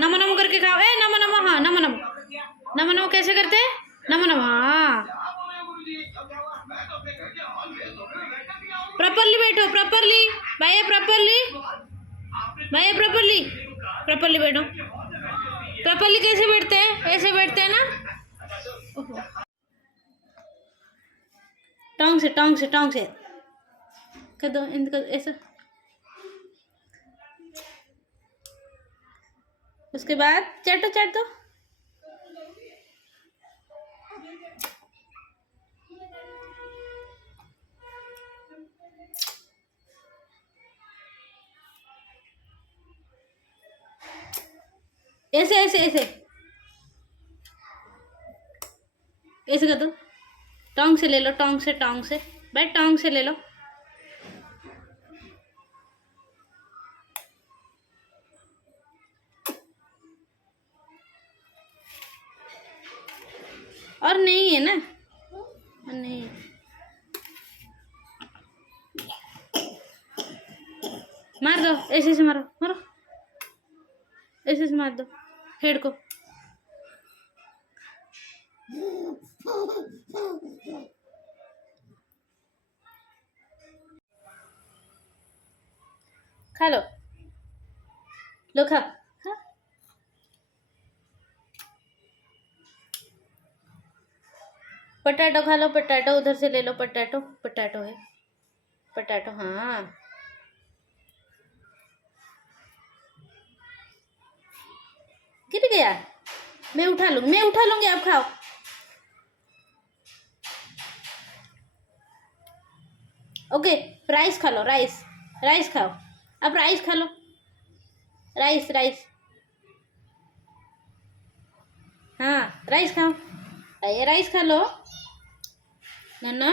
नमो नमो करके खाओ। ए नमो नमो, हाँ नमो नमो। नमो नमो कैसे करते हैं? नमो नमो, हाँ। प्रॉपरली बैठो, प्रॉपरली भैया, प्रॉपरली भैया, प्रॉपरली प्रॉपरली बैठो। प्रॉपरली कैसे बैठते हैं? ऐसे बैठते हैं ना। टांग से, टांग से, टांग से कर दो, इनका ऐसा। उसके बाद चाटो, चाट दो। ऐसे ऐसे ऐसे ऐसे कर दो। टांग से ले लो, टांग से, टांग से भाई, टांग से ले लो। और नहीं है ना, नहीं है। मार दो, ऐसे से मारो, मारो ऐसे से मार दो हेड को। खा लो, लो खा, खा। पटाटो खा लो, पटाटो उधर से ले लो, पटाटो, पटाटो है, पटाटो, हाँ। गिर गया, मैं उठा लूँ, मैं उठा लूंगी, आप खाओ। ओके, राइस खा लो, राइस, राइस खाओ, अब राइस खा लो, राइस, राइस, हाँ राइस खाओ, ये राइस खा लो, ना ना।